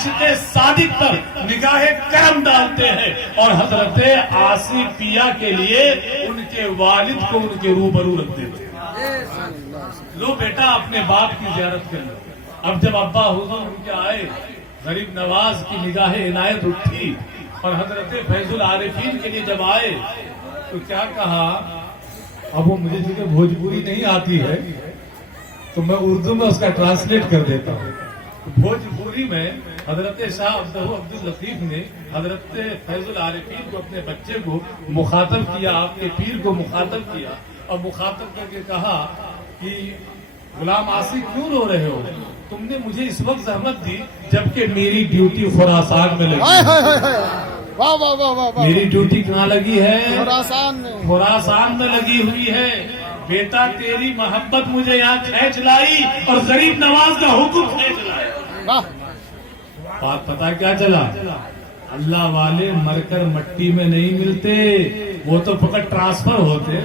عاشق صادق پر نگاہ کرم ڈالتے ہیں اور حضرت عاصی پیا کے لیے ان کے والد کو ان کے روبرو رکھ دیتے ہیں. لو بیٹا اپنے باپ کی زیارت کر لو. اب جب ابا حضور ان کے آئے, غریب نواز کی نگاہ عنایت اٹھی اور حضرت فیض العارفین کے لیے جب آئے تو کیا کہا, اب وہ مجھے چونکہ بھوجپوری نہیں آتی ہے تو میں اردو میں اس کا ٹرانسلیٹ کر دیتا ہوں. بھوجپوری میں حضرت شاہ عبد اللطیف نے حضرت فیض العارفین کو, اپنے بچے کو مخاطب کیا, آپ کے پیر کو مخاطب کیا اور مخاطب کر کے کہا کہ غلام عاصی کیوں رو رہے ہو, تم نے مجھے اس وقت زحمت دی جبکہ میری ڈیوٹی خراسان میں لگی. میری ڈیوٹی کہاں لگی ہے؟ خراسان میں لگی ہوئی ہے. بیٹا تیری محبت مجھے یہاں کھینچ لائی اور غریب نواز کا حکم کھینچ لایا. بات پتا کیا چلا, اللہ والے مر کر مٹی میں نہیں ملتے, وہ تو فقط ٹرانسفر ہوتے.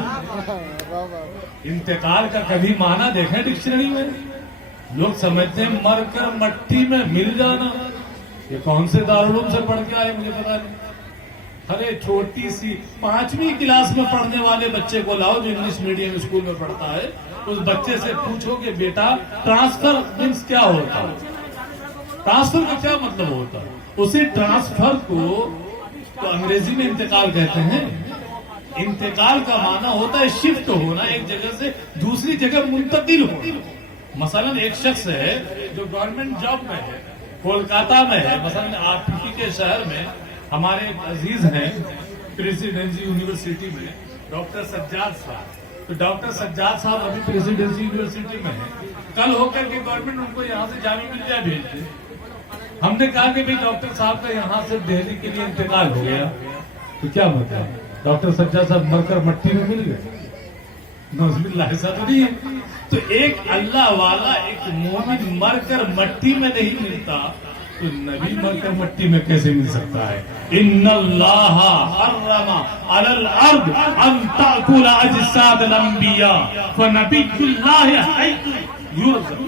انتقال کا کبھی معنی دیکھیں ڈکشنری میں, لوگ سمجھتے ہیں مر کر مٹی میں مل جانا. یہ کون سے دارالعلوم سے پڑھ کے آئے مجھے پتا نہیں. ارے چھوٹی سی 5ویں کلاس میں پڑھنے والے بچے کو لاؤ جو انگلش میڈیم اسکول میں پڑھتا ہے, اس بچے سے پوچھو کہ بیٹا ٹرانسفر مینس کیا ہوتا ہے, ٹرانسفر کا کیا مطلب ہوتا ہے. اسی ٹرانسفر کو تو انگریزی میں انتقال کہتے ہیں. انتقال کا معنی ہوتا ہے شفٹ ہونا, ایک جگہ سے دوسری جگہ منتقل ہونا. مثلا ایک شخص ہے جو گورنمنٹ جاب میں ہے, کولکاتہ میں ہے, مثلا آپ ہی کے شہر میں ہمارے عزیز ہیں پریزیڈنسی یونیورسٹی میں ڈاکٹر سجاد صاحب, تو ڈاکٹر سجاد صاحب ابھی پریزیڈنسی یونیورسٹی میں ہیں. کل ہو کر کے گورنمنٹ ان کو یہاں سے جامعہ ملیہ بھیج دے. ہم نے کہا کہ بھائی ڈاکٹر صاحب کا یہاں سے دہلی کے لیے انتقال ہو گیا, تو کیا مطلب ڈاکٹر سجاد صاحب مر کر مٹی میں مل گئے؟ نعوذ باللہ, ایسا تو نہیں ہے. تو ایک اللہ والا, ایک مومن مر کر مٹی میں نہیں ملتا, تو نبی مر کر مٹی میں کیسے مل سکتا ہے؟ ان اللہ حرم علی الارض ان تاکل اجساد الانبیاء فنبی اللہ حی یرزق.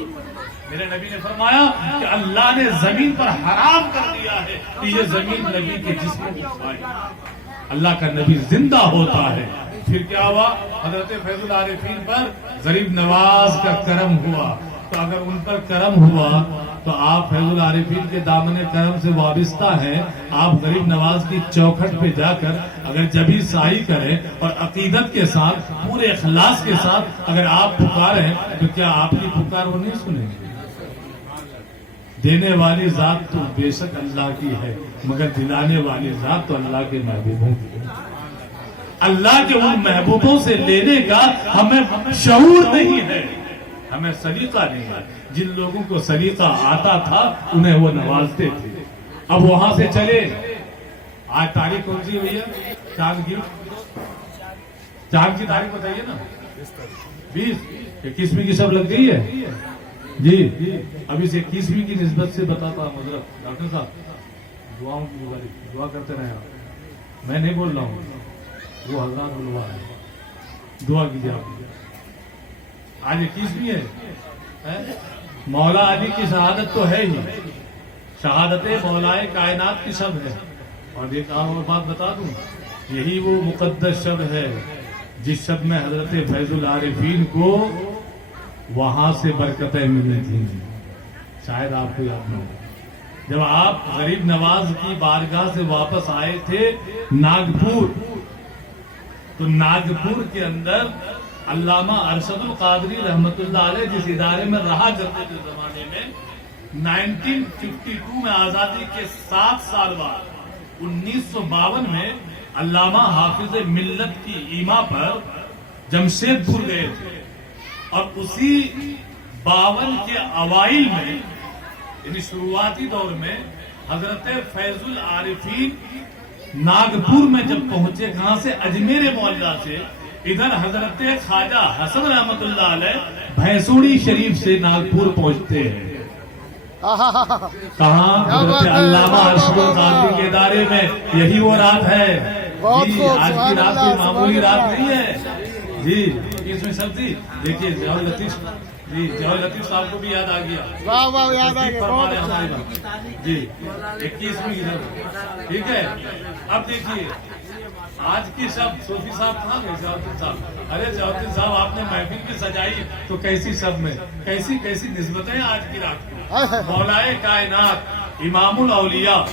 میرے نبی نے فرمایا کہ اللہ نے زمین پر حرام کر دیا ہے کہ یہ زمین نبی کے جسم کو کھائے. اللہ کا نبی زندہ ہوتا ہے. پھر کیا ہوا, حضرت فیض العارفین پر غریب نواز کا کرم ہوا. تو اگر ان پر کرم ہوا تو آپ فیض العارفین کے دامن کرم سے وابستہ ہیں. آپ غریب نواز کی چوکھٹ پہ جا کر اگر جبھی سعی کریں اور عقیدت کے ساتھ, پورے اخلاص کے ساتھ اگر آپ پکاریں تو کیا آپ کی پکار وہ نہیں سنیں گے؟ دینے والی ذات تو بے شک اللہ کی ہے, مگر دلانے والی ذات تو اللہ کے محبوبوں کی ہے. اللہ کے ان محبوبوں سے لینے کا ہمیں شعور نہیں ہے, ہمیں سلیقہ نہیں ہے. جن لوگوں کو سلیقہ آتا تھا انہیں وہ نوازتے تھے. اب وہاں سے چلے, آج تاریخ کون سی ہوئی ہے؟ چاند کی تاریخ بتائیے نا. 20 21ویں کی سب لگ گئی ہے جی. اب اس 21ویں کی نسبت سے بتاتا ہوں حضرت ڈاکٹر صاحب, دعاؤں کی دعا کرتے رہے آپ, میں نہیں بول رہا ہوں, وہ حضرات بلوا ہے, دعا کیجیے آپ. آج 21ویں ہے, مولا علی کی شہادت تو ہے ہی, شہادت مولائے کائنات کی شب ہے. اور ایک اور بات بتا دوں, یہی وہ مقدس شب ہے جس شب میں حضرت فیض العارفین کو وہاں سے برکتیں ملنے تھیں. شاید آپ کو یاد نہ ہو, جب آپ غریب نواز کی بارگاہ سے واپس آئے تھے ناگپور, تو ناگپور کے اندر علامہ ارشد القادری رحمت اللہ علیہ جس ادارے میں رہا کرتے تھے زمانے میں, 1952 میں آزادی کے 7 سال بعد 1952 میں علامہ حافظ ملت کی ایما پر جمشید پور گئے تھے. اور اسی 52 کے اوائل میں, یعنی شروعاتی دور میں, حضرت فیض العارفین ناگپور میں جب پہنچے, کہاں سے؟ اجمیر معلیٰ سے. ادھر حضرت خواجہ حسن رحمت اللہ علیہ بھینسوڑی شریف سے ناگپور پہنچتے ہیں. کہاں؟ حضرت علامہ ارشد القادری کے ادارے میں. یہی وہ رات ہے جی, آج کی رات کوئی معمولی رات نہیں ہے جی. اس میں سب تھی, دیکھیے ضیاء اللطیف جی جوہر لطیف صاحب کو بھی یاد آ گیا. واہ واہ یاد آ تصدیق گیا فرما بہت رہے اچھا. ہماری بات. جی 21 میں ادھر. ٹھیک ہے. اب دیکھیے آج کی شب صوفی صاحب کہاں گئے جوہر صاحب؟ ارے جوہر صاحب آپ نے محفل بھی سجائی تو کیسی شب میں کیسی کیسی نسبتیں آج کی رات کو. مولائے کائنات امام الاولیاء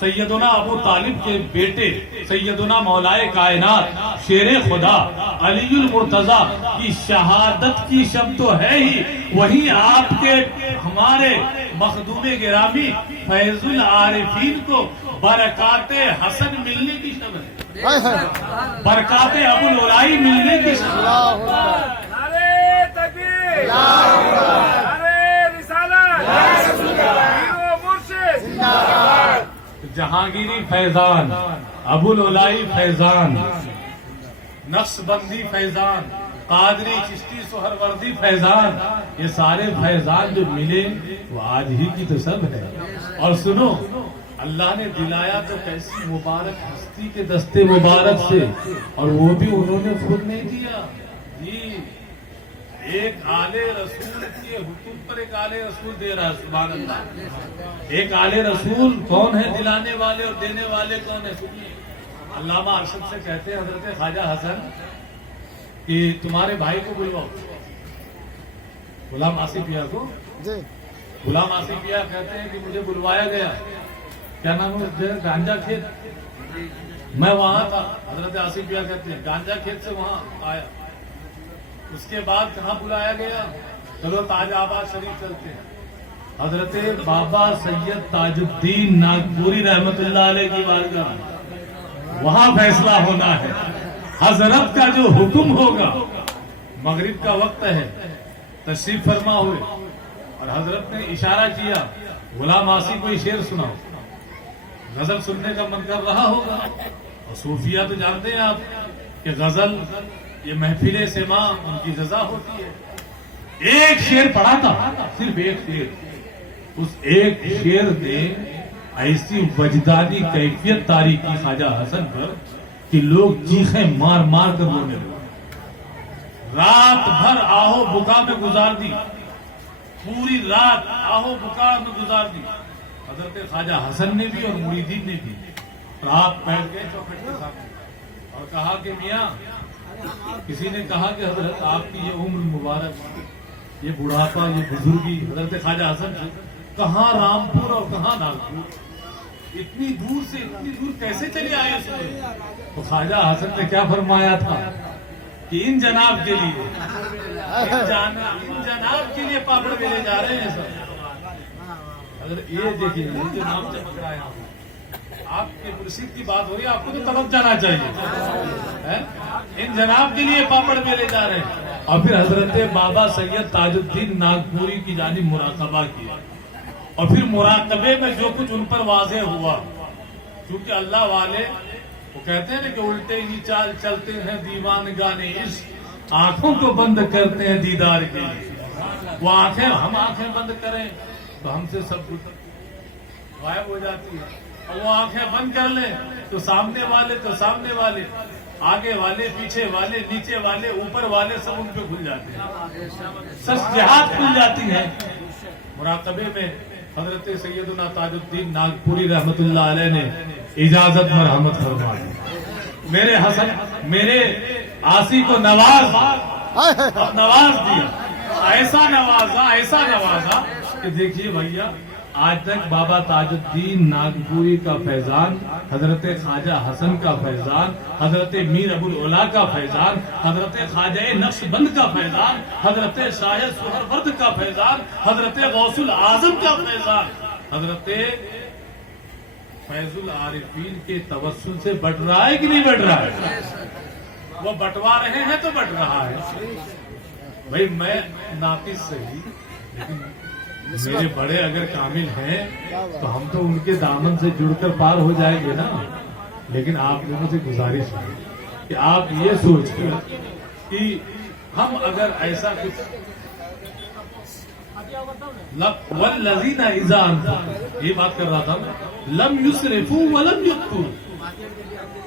سیدنا ابو طالب کے بیٹے سیدنا مولائے کائنات شیر خدا علی المرتضیٰ کی شہادت کی شب تو ہے ہی, وہیں آپ کے ہمارے مخدوم گرامی فیض العارفین کو برکات حسن ملنے کی شب ہے, برکات ابو الولائی ملنے کی شب ہے. نعرے تکبیر، نعرے رسالت، پیر و مرشد. جہانگیری فیضان, ابو الولائی فیضان, نقش بندی فیضان, قادری چشتی سہروردی فیضان, یہ سارے فیضان جو ملے وہ آج ہی کی تو سب ہے. اور سنو اللہ نے دلایا تو کیسی مبارک ہستی کے دستے مبارک سے, اور وہ بھی انہوں نے خود نہیں دیا جی. ایک آلے رسول کے حکم پر ایک آلے رسول دے رہا ہے. سبحان اللہ. ایک آلے رسول کون ہے دلانے والے اور دینے والے کون ہے؟ سنیے. علامہ ارشد سے کہتے ہیں حضرت خواجہ حسن کہ تمہارے بھائی کو بلواؤ, غلام آصف میاں کو. جی غلام آصف میاں کہتے ہیں کہ مجھے بلوایا گیا, کیا نام ہے, گانجا کھیت. میں وہاں تھا. حضرت آصف میاں کہتے ہیں گانجا کھیت سے وہاں آیا. اس کے بعد کہاں بلایا گیا؟ چلو تاج آباد شریف چلتے ہیں. حضرت بابا سید تاج الدین ناگپوری رحمت اللہ علیہ کی بارگاہ, وہاں فیصلہ ہونا ہے. حضرت کا جو حکم ہوگا, مغرب کا وقت ہے, تشریف فرما ہوئے, اور حضرت نے اشارہ کیا غلام آصف کو شعر سناؤ. غزل سننے کا من کر رہا ہوگا, اور صوفیہ تو جانتے ہیں آپ کہ غزل یہ محفل سما ان کی غذا ہوتی ہے. ایک شعر پڑھا تھا, صرف ایک شعر. اس ایک شعر نے ایسی وجدانی کیفیت تاری کی خواجہ حسن پر کہ لوگ چیخیں مار مار کر رونے لگے. رات بھر آہو بکا میں گزار دی, پوری رات آہو بکا میں گزار دی. حضرت خواجہ حسن نے بھی اور مریدین نے بھی رات بیٹھ گئے چوکھٹ کے سامنے اور کہا کہ میاں, کسی نے کہا کہ حضرت آپ کی یہ عمر مبارک, یہ بڑھاپا, یہ بزرگی, حضرت خواجہ حسن سے کہاں رامپور اور کہاں ناگپور, اتنی دور سے اتنی دور کیسے چلے آئے؟ تو خواجہ حسن نے کیا فرمایا تھا کہ ان جناب کے لیے, ان جناب کے لیے پاپڑ میلے جا رہے ہیں سر. اگر یہ دیکھیے یہ جو نام چمک رہا ہے, آپ کے مرشد کی بات ہو رہی ہے, آپ کو تو طرف جانا چاہیے. ان جناب کے لیے پاپڑ میلے جا رہے ہیں. اور پھر حضرت بابا سید تاج الدین ناگپوری کی جانب مراقبہ کیا, اور پھر مراقبے میں جو کچھ ان پر واضح ہوا, کیونکہ اللہ والے وہ کہتے ہیں نا کہ الٹے ہی چال چلتے ہیں دیوان گانے عشق, آنکھوں کو بند کرتے ہیں دیدار کے لیے. وہ آنکھیں, ہم آنکھیں بند کریں تو ہم سے سب کچھ غائب ہو جاتی ہے, اور وہ آنکھیں بند کر لیں تو سامنے والے, آگے والے, پیچھے والے, نیچے والے, اوپر والے سب ان پہ کھل جاتے ہیں, سب جہات کھل جاتی ہیں. مراقبے میں حضرت سیدنا تاج الدین ناگپوری رحمت اللہ علیہ نے اجازت مرحمت فرما دی. میرے حسن, میرے آسی کو نواز دیا, ایسا نوازا کہ دیکھیے بھیا, آج تک بابا تاج الدین ناگپوری کا فیضان, حضرت خواجہ حسن کا فیضان, حضرت میر ابو العلا کا فیضان, حضرت خواجہ نقش بند کا فیضان, حضرت شاہ سہرورد کا فیضان, حضرت غوث الاعظم کا فیضان, حضرت فیض العارفین کے توسل سے بٹ رہا ہے کہ نہیں بٹ رہا ہے؟ وہ بٹوا رہے ہیں تو بٹ رہا ہے. بھائی میں ناقص صحیح, لیکن میرے بڑے اگر کامل ہیں تو ہم تو ان کے دامن سے جڑ کر پار ہو جائیں گے نا. لیکن آپ لوگوں سے گزارش ہے کہ آپ یہ سوچ کر کہ ہم اگر ایسا کچھ والذین اذا انفقوا, یہ بات کر رہا تھا, لم یسرفوا ولم یقتروا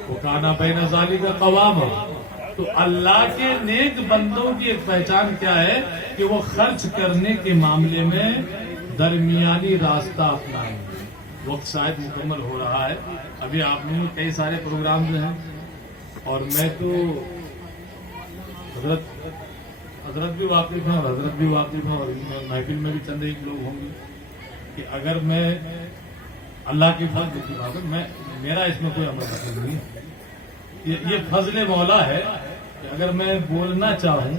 وکان بین ذلک قواما. تو اللہ کے نیک بندوں کی ایک پہچان کیا ہے کہ وہ خرچ کرنے کے معاملے میں درمیانی راستہ اپنائیں. وقت شاید مکمل ہو رہا ہے. ابھی آپ نے کئی سارے پروگرام جو ہیں اور میں تو حضرت بھی واقف ہیں اور حضرت بھی واقف ہیں اور محفل میں بھی چند ایک لوگ ہوں گے کہ اگر میں اللہ کے فضل کی بات ہے, میرا اس میں کوئی عمل نہیں ہے, یہ فضل مولا ہے کہ اگر میں بولنا چاہوں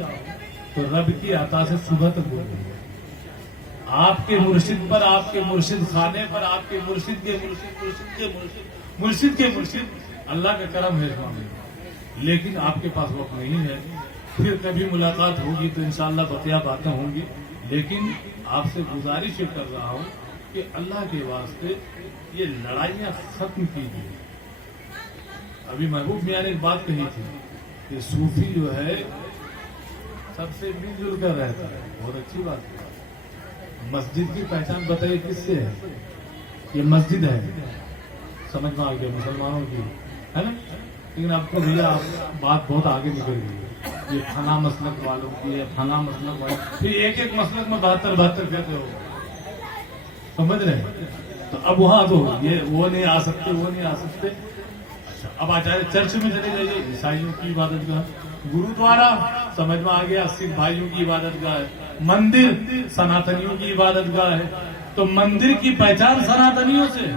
تو رب کی عطا سے صبح تک بولوں. آپ کے مرشد پر, آپ کے مرشد خانے پر, آپ کے مرشد کے مرشد کے مرشد اللہ کا کرم ہے اس معاملے میں. لیکن آپ کے پاس وقت نہیں ہے. پھر کبھی ملاقات ہوگی تو انشاءاللہ بقیہ باتیں ہوں گی. لیکن آپ سے گزارش یہ کر رہا ہوں کہ اللہ کے واسطے یہ لڑائیاں ختم کیجیے. ابھی محبوب میاں نے ایک بات کہی تھی کہ صوفی جو ہے سب سے مل جل کر رہتا ہے. بہت اچھی بات ہے. مسجد کی پہچان بتائیے کس سے ہے؟ یہ مسجد ہے, سمجھ میں آ گیا, مسلمانوں کی ہے نا. لیکن آپ کو بھیا بات بہت آگے نکل گئی. یہ فلاں مسلک والوں کی ہے, فلاں مسلک والوں, پھر ایک ایک مسلک میں 72 کہتے ہو, سمجھ رہے ہیں. تو اب وہاں تو یہ وہ نہیں آ سکتے, وہ نہیں آ سکتے. اچھا اب آ جائے چرچ میں چلے جائیے, عیسائیوں کی عبادت گاہ, گرودوارا سمجھ میں آ گیا, سکھ بھائیوں کی عبادت گاہ ہے, مندر سناتنیوں کی عبادت گاہ ہے. تو مندر کی پہچان سناتنیوں سے ہے,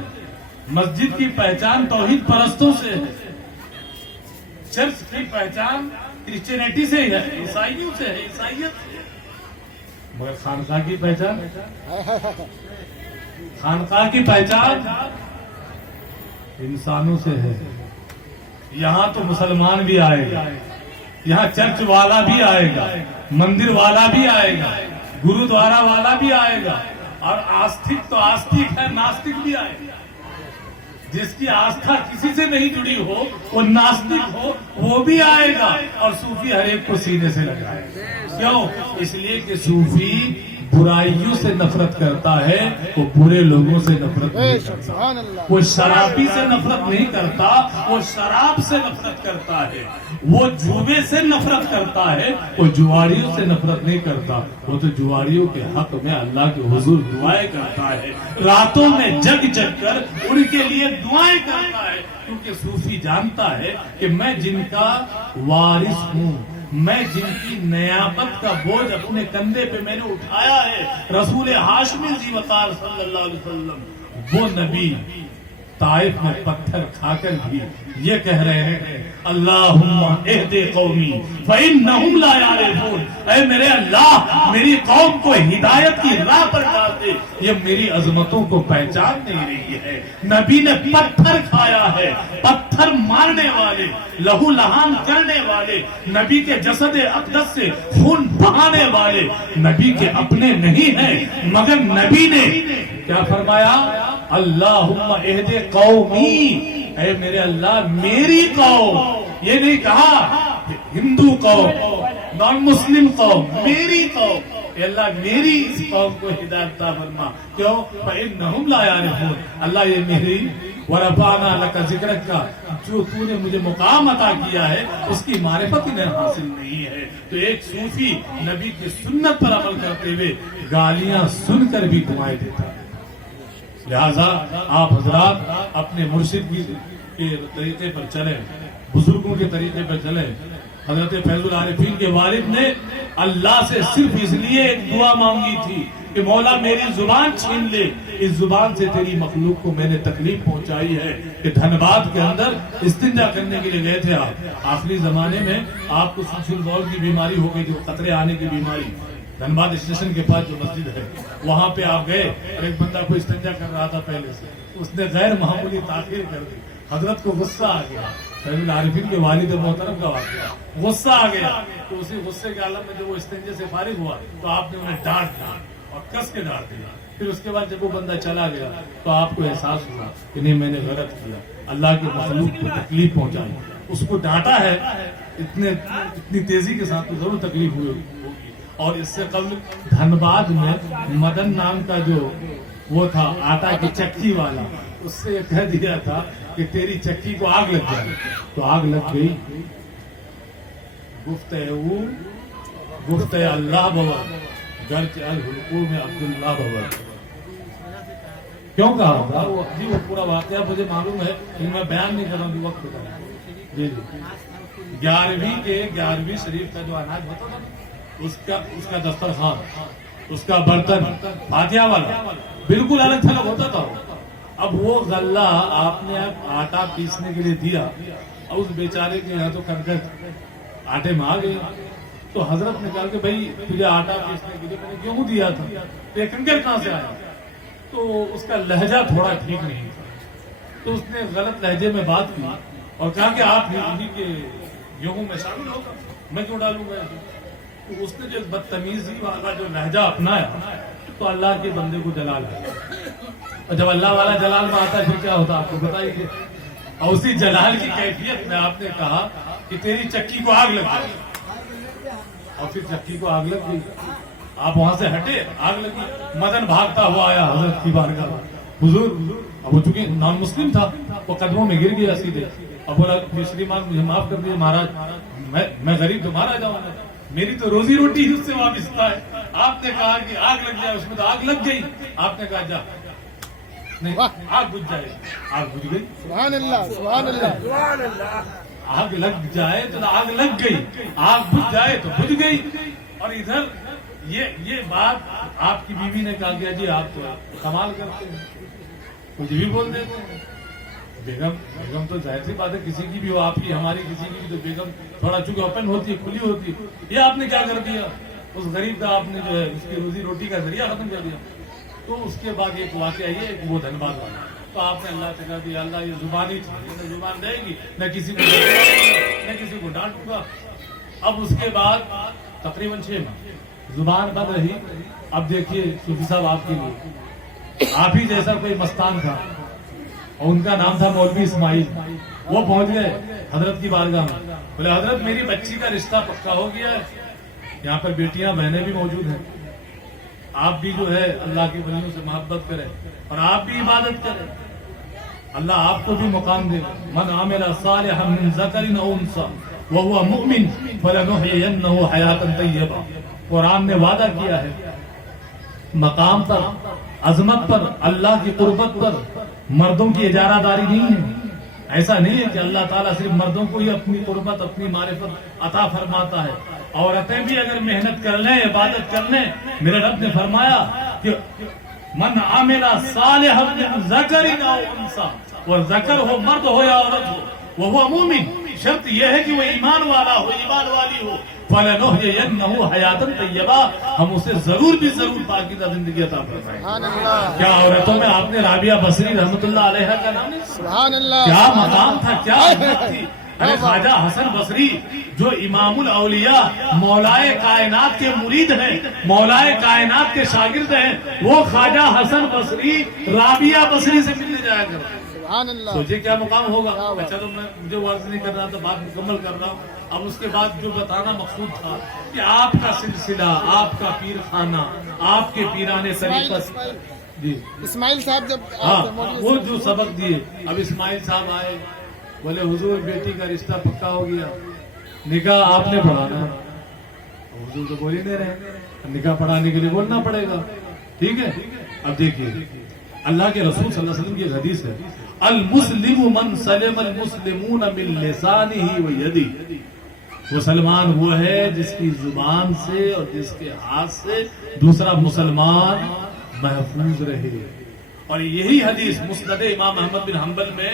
مسجد کی پہچان توحید پرستوں سے ہے, چرچ کی پہچان کرسچینٹی سے ہے, عیسائیوں سے ہے, عیسائیت سے. مگر خانقاہ کی پہچان, خانقاہ کی پہچان انسانوں سے ہے. یہاں تو مسلمان بھی آئے گا, یہاں چرچ والا بھی آئے گا, مندر والا بھی آئے گا, گرودوارا والا بھی آئے گا, اور آستھک تو آستھک ہے, ناستک بھی آئے گا. جس کی آستھا کسی سے نہیں جڑی ہو, وہ ناستک ہو, وہ بھی آئے گا. اور صوفی ہر ایک کو سینے سے لگائے گا. کیوں؟ اس لیے کہ صوفی برائیوں سے نفرت کرتا ہے, وہ برے لوگوں سے نفرت نہیں کرتا. وہ شرابی سے نفرت نہیں کرتا, وہ شراب سے نفرت کرتا ہے. وہ جوے سے نفرت کرتا ہے, وہ جواریوں سے نفرت نہیں کرتا. وہ تو جواریوں کے حق میں اللہ کے حضور دعائیں کرتا ہے, راتوں میں جگ جگ کر ان کے لیے دعائیں کرتا ہے. کیونکہ صوفی جانتا ہے کہ میں جن کا وارث ہوں, میں جن کی نیابت کا بوجھ اپنے کندھے پہ میں نے اٹھایا ہے, رسول ہاشمی ذی وقار صلی اللہ علیہ وسلم, وہ نبی طائف میں پتھر کھا کر بھی یہ کہہ رہے ہیں اللہم اہد قومی فإنہم لا یعرفون. اے میرے اللہ, میری قوم کو ہدایت کی راہ پر ڈال دے, یہ میری عظمتوں کو پہچان نہیں رہی ہے. نبی نے پتھر کھایا ہے, پتھر مارنے والے, لہو لہان کرنے والے, نبی کے جسد اقدس سے خون بہانے والے نبی کے اپنے نہیں ہیں. مگر نبی نے کیا فرمایا؟ اللہم اہد قومی, اے میرے اللہ میری قوم. یہ نہیں کہا ہندو قوم, نان مسلم قوم, میری قوم. اے اللہ میری اس قوم کو ہدایت عطا فرما. کیوں؟ فإنہم لا یعرفون. اللہ یہ میری ورفعنا لک ذکرک کا جو تو نے مجھے مقام عطا کیا ہے اس کی معرفت انہیں حاصل نہیں ہے. تو ایک صوفی نبی کی سنت پر عمل کرتے ہوئے گالیاں سن کر بھی دعائیں دیتا ہے. لہذا آپ حضرات اپنے مرشد کے طریقے پر چلیں, بزرگوں کے طریقے پر چلیں. حضرت فیض العارفین کے والد نے اللہ سے صرف اس لیے ایک دعا مانگی تھی کہ مولا میری زبان چھین لے, اس زبان سے تیری مخلوق کو میں نے تکلیف پہنچائی ہے. کہ دھنباد کے اندر استنجا کرنے کے لیے گئے تھے آپ, آخری زمانے میں آپ کو سلسل بول کی بیماری ہو گئی تھی, قطرے آنے کی بیماری. دھنباد اسٹیشن کے پاس جو مسجد ہے وہاں پہ آپ گئے, اور ایک بندہ کو استنجا کر رہا تھا پہلے سے, اس نے غیر معمولی تاخیر کر دی. حضرت کو غصہ آ گیا, فیض العارفین کے والد محترم کا واقعہ, غصہ آ گیا. تو اسی غصے کے عالم میں جب وہ استنجے سے فارغ ہوا تو آپ نے انہیں ڈانٹ دیا اور کس کے ڈانٹ دیا. پھر اس کے بعد جب وہ بندہ چلا گیا تو آپ کو احساس ہوا کہ نہیں میں نے غلط کیا, اللہ کے مخلوق کو تکلیف پہنچائی. اس کو ڈانٹا ہے اتنی تیزی کے ساتھ تو ضرور تکلیف ہوئی ہوگی. اور اس سے قبل دھنباد میں مدن نام کا جو وہ تھا آٹا کی چکی والا, اس سے یہ کہہ دیا تھا کہ تیری چکی کو آگ لگ جائے. تو آگ لگ گئی. گفت اللہ بول گرچہ الحلقوم میں عبداللہ بول. کیوں کہا تھا وہ پورا واقعہ مجھے معلوم ہے لیکن میں بیان نہیں کر رہا ہوں وقت بتا. جی 11ویں شریف کا جو اناج ہوتا تھا اس کا دسترخوان اس کا برتن فاتحہ والا بالکل الگ تھلگ ہوتا تھا. اب وہ غلہ آپ نے آٹا پیسنے کے لیے دیا اور اس بیچارے کے یہاں تو کنکر آٹے میں آ گئے. تو حضرت نے کہا کہ بھائی تجھے آٹا پیسنے کے لیے میں نے کیوں دیا تھا, یہ کنکر کہاں سے آیا؟ تو اس کا لہجہ تھوڑا ٹھیک نہیں تھا تو اس نے غلط لہجے میں بات کی اور کہا کہ آپ انہی کے گیہوں میں شامل ہوگا, میں کیوں ڈالوں گا. تو اس نے جو بدتمیزی والا جو لہجہ اپنایا تو اللہ کے بندے کو جلال ہے. اور جب اللہ والا جلال میں آتا ہے پھر کیا ہوتا آپ کو بتائیے. اور اسی جلال کی کیفیت میں آپ نے کہا کہ تیری چکی کو آگ لگ گئی, اور پھر چکی کو آگ لگ گئی. آپ وہاں سے ہٹے, آگ لگی, مدن بھاگتا ہوا آیا حضرت کی بارگاہ میں. حضور, اب وہ چونکہ نان مسلم تھا وہ قدموں میں گر گیا سیدھے. اب بولا شریمان مجھے معاف کر دیے مہاراج, میں غریب تو مارا جاؤں گا, میری تو روزی روٹی ہی اس سے وابستہ ہے. آپ نے کہا کہ آگ لگ جائے, اس میں تو آگ لگ گئی. آپ نے کہا جا نہیں آگ بجھ جائے, آگ بجھ گئی. سبحان اللہ سبحان اللہ. آگ لگ جائے تو آگ لگ گئی, آگ بجھ جائے تو بجھ گئی. اور ادھر یہ بات آپ کی بیوی نے کہا کہ جی آپ تو کمال کرتے ہیں, کچھ بھی بول دیتے ہیں. بیگم تو ظاہر سی بات ہے کسی کی بھی ہو, آپ کی ہماری کسی کی بھی, تو بیگم تھوڑا چونکہ اوپن ہوتی ہے, کھلی ہوتی ہے. یہ آپ نے کیا کر دیا, اس غریب کا آپ نے جو ہے اس کی روزی روٹی کا ذریعہ ختم کر دیا. تو اس کے بعد ایک واقعہ یہ کہ وہ دھنباد والا, تو آپ نے اللہ سے کہا کہ اللہ یہ زبان ہی تھی, نہ زبان رہے گی, نہ کسی کو ڈانٹوں گا. اب اس کے بعد تقریباً 6 ماہ زبان بند رہی. اب دیکھیے صوفی صاحب آپ کے لیے آپ ہی جیسا کوئی مستان تھا اور ان کا نام تھا مولوی اسماعیل. وہ پہنچ گئے حضرت کی بارگاہ میں, بولے حضرت میری بچی کا رشتہ پکا ہو گیا ہے, یہاں پر بیٹیاں بہنیں بھی موجود ہیں, آپ بھی جو ہے اللہ کے ولیوں سے محبت کریں اور آپ بھی عبادت کریں, اللہ آپ کو بھی مقام دے. من عمل صالحا من ذکر او انثى وهو مؤمن فلنحيينه حیاة طیبہ. قرآن نے وعدہ کیا ہے مقام پر, عظمت پر, اللہ کی قربت پر مردوں کی اجارہ داری نہیں ہے. ایسا نہیں ہے کہ اللہ تعالیٰ صرف مردوں کو ہی اپنی قربت اپنی معرفت عطا فرماتا ہے, عورتیں بھی اگر محنت کر لیں عبادت کر لیں. میرے رب نے فرمایا کہ من عمل صالحا من ذکر او انثى, وہ ذکر ہو مرد ہو یا عورت ہو, وہ مومن, شرط یہ ہے کہ وہ ایمان والا ہو, ایمان والی ہو. فَلَنُحْيِيَنَّهُ حَيَاةً طَيِّبَةً, ہم اسے ضرور پاکیزہ زندگی عطا فرمائیں. کیا عورتوں میں آپ نے رابعہ بصری رحمۃ اللہ علیہ کا نام نہیں سنا؟ سبحان اللہ. کیا مقام تھا, کیا عزت تھی. ارے خواجہ حسن بصری جو امام الاولیاء مولائے کائنات کے مرید ہیں, مولائے کائنات کے شاگرد ہیں, وہ خواجہ حسن بصری رابعہ بصری سے ملنے جایا کرتے. سبحان اللہ. سوچے کیا مقام ہوگا. اچھا تو مجھے واضح نہیں کر رہا تھا, بات مکمل کر رہا ہوں. اب اس کے بعد جو بتانا مقصود تھا کہ آپ کا سلسلہ, آپ کا پیر خانہ, آپ کے پیرانے طریقت. جی اسماعیل صاحب جب ہاں وہ جو سبق دیے. اب اسماعیل صاحب آئے, بولے حضور بیٹی کا رشتہ پکا ہو گیا, نکاح آپ نے پڑھانا ہے. حضور تو بول ہی نہیں رہے, نکاح پڑھانے کے لیے بولنا پڑے گا. ٹھیک ہے. اب دیکھیے اللہ کے رسول صلی اللہ علیہ وسلم کی ایک حدیث ہے, المسلم من سلم المسلمون من لسانه ويده. مسلمان وہ ہے جس کی زبان سے اور جس کے ہاتھ سے دوسرا مسلمان محفوظ رہے. اور یہی حدیث مسند امام احمد بن حنبل میں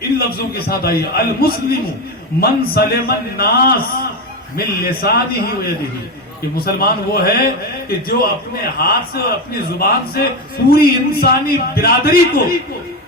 ان لفظوں کے ساتھ آئی ہے, المسلم من سلم الناس من لسانه ويده, کہ مسلمان وہ ہے کہ جو اپنے ہاتھ سے اور اپنی زبان سے پوری انسانی برادری کو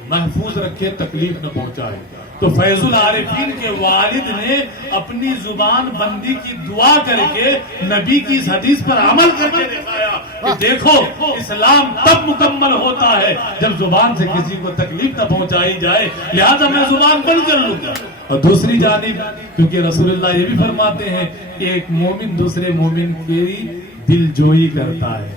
محفوظ رکھے, تکلیف نہ پہنچائے. تو فیض العارفین کے والد نے اپنی زبان بندی کی دعا کر کے نبی کی اس حدیث پر عمل کر کے دکھایا کہ دیکھو اسلام تب مکمل ہوتا ہے جب زبان سے کسی کو تکلیف نہ پہنچائی جائے, لہذا میں زبان بند کر لوں گا. اور دوسری جانب کیونکہ رسول اللہ یہ بھی فرماتے ہیں کہ ایک مومن دوسرے مومن کی دل جوئی کرتا ہے,